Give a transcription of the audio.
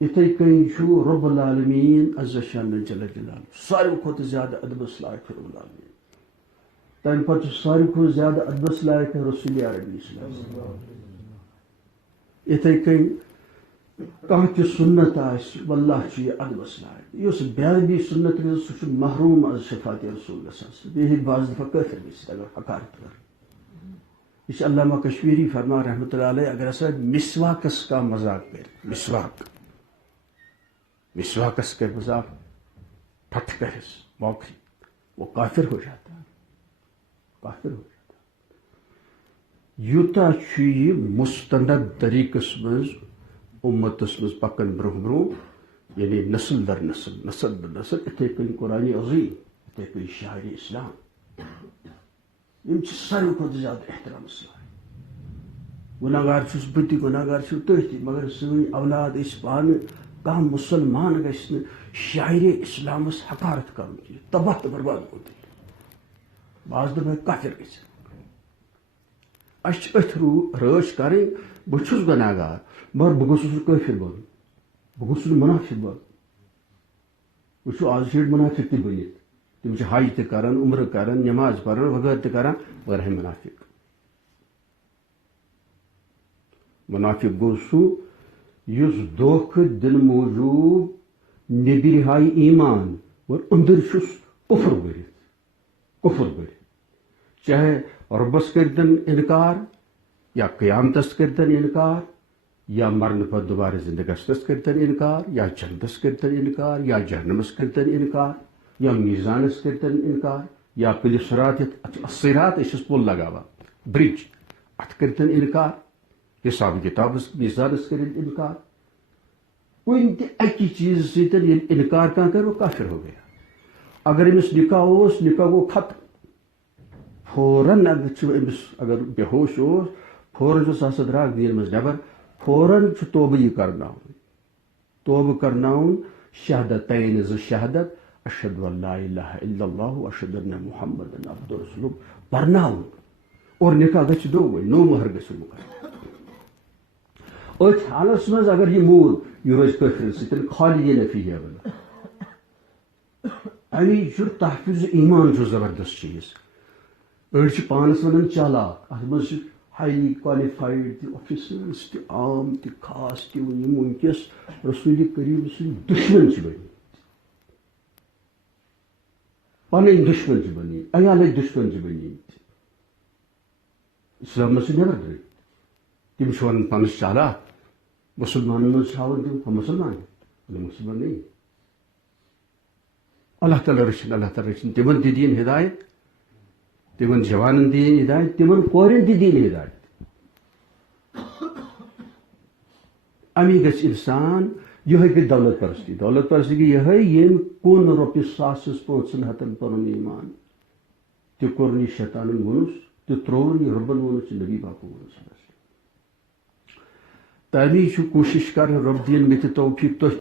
اتھے کن رب العالمین عز شان جل جلال ساروی کھت زیادہ ادبس لائق رب العالمین تمہ پتہ ساروی کھت زیادہ ادبس لائق رسول عربی صلی اللہ علیہ وسلم اتھے کن کانٛہہ تہِ سنت آسہِ واللہ چھُ یہِ ادبس لائق یُس بیادبی سنت گژھِ سُہ چھُ محروم از شفاعت رسول گژھان بیٚیہِ ہیٚکہِ بعض دفعہ کٲفر گٔژھِتھ اگر حقارت کر یہ چھُ علامہ کشمیری فرمان رحمۃ اللہ علیہ اگر ہسا مسواکس کا مذاق کر مسواکس کا مذاق پھٹ کرس موقع وہ کافر ہو جاتا ہے کافر ہو جاتا ہے یوتاہ چھُ یہ مستند طریقس مز امتس مز پکن برہ برہ یعنی نسل در نسل نسل در نسل اتھے کن قرآن عظیم اتھے کن شاعر اسلام یم چھ ساروی کھۄتہٕ زیادٕ احترامس لایق گناہگار چھُس بہٕ تہِ گناہگار چھُو تُہۍ تہِ مگر سٲنۍ اولاد أسۍ پانہٕ کانٛہہ مسلمان گژھِ نہٕ شاعر اسلامس حقارت کرُن کینٛہہ تباہ تہٕ برباد گوٚو تیٚلہِ بعض دفعہ کافر گژھِتھ اَسہِ چھِ أتھۍ رٲچھ کَرٕنۍ بہٕ چھُس گناہگار مگر بہٕ گوٚژھُس نہٕ کٲفر بنُن بہٕ گوٚژھُس نہٕ منافق بنُن وٕچھو آز چھِ ییٚتہِ منافق تہِ بٔنِتھ تم چھِ حج تہِ کران عمرہ کران نماز پران وغیرہ تہِ کران مگر ہے منافق گوٚو سُہ یُس دھوکہ دِنہٕ موٗجوٗب نیٚبرۍ ہایہِ ایمان مگر أنٛدٕرۍ چھُس کفر بٔرِتھ چاہے رۄبس کٔرتن انکار یا قیامتس کٔرتن انکار یا مرنہٕ پتہٕ دوبارٕ زندٕ گژھنس کٔرتن انکار یا جنتس کٔرتن انکار یا جہنمس کٔرتن انکار یا میزانس کٔرتن انکار یا پُلہِ صراط صراط أسۍ پُل لگاوان برج اتھ کٔرتن انکار حساب کتابس میزانس کٔرِتھ انکار کُنہِ تہِ اکہِ چیٖزٕ سۭتۍ ییٚلہِ انکار کانٛہہ کر وہ کافر ہو گیا اگر أمِس نکاح اوس نکاح گوٚو ختم فوراً اگر بے ہوش اوس فوراً چھُ سُہ ہسا درٛاکھ دیٖن منٛز نٮ۪بر فوراً چھُ توبہٕ یہِ کرناوُن توبہٕ کرناوُن شہادتین زٕ شہادت اشہد ان لا الہ الا اللہ اشہد ان محمد عبدہ رسولہ پرناوُن اور نکاح گژھِ نوٚوٕے نوٚو مہر گژھِ مقرر أتھۍ حالس منٛز اگر یہِ موٗد یہِ روزِ کٲفرن سۭتۍ خالدین فیہ ابدا امی چھُ تحفظ ایمان چھُ زبردست چیٖز أڑۍ چھِ پانس ونان چالاک اتھ منٛز چھِ ہایلی کوالیفایڈ تہِ آفیسٲرس تہِ عام تہِ خاص تہِ یِم وٕنکیٚس رسول کریم سٕنٛدۍ دشمن چھِ بٔنِمٕتۍ پنٕنۍ دشمن چھِ بٔنِمٕتۍ عیالٕکۍ دشمن چھِ بٔنِمٕتۍ اسلامس چھِ نٮ۪بر درٛٲمٕتۍ تِم چھِ ونان پانس چالاک مسلمانن منٛز ہاوان تِم ہم مسلمان مسلمان نہیں اللہ تعالیٰ رٔچھِنۍ تِمن تہِ دِیِن ہدایت تِمن جوانن دِیِن ہدایت تِمن کورٮ۪ن تہِ دِیِن ہدایت امی گژھِ انسان یِہے گٔے دولت پرستی گٔے یِہے ییٚمۍ کُن رۄپیہِ ساسس 500 پنُن ایمان تہِ کوٚر نہٕ شیطانن ووٚنُس تہِ ترٛووُن یہِ رۄبن ووٚنُس تہِ نبی پاکن ووٚنُس تمی چھُ کوٗشش کرٕنۍ رۄب دِیِن مےٚ تہِ توفیٖق تُہۍ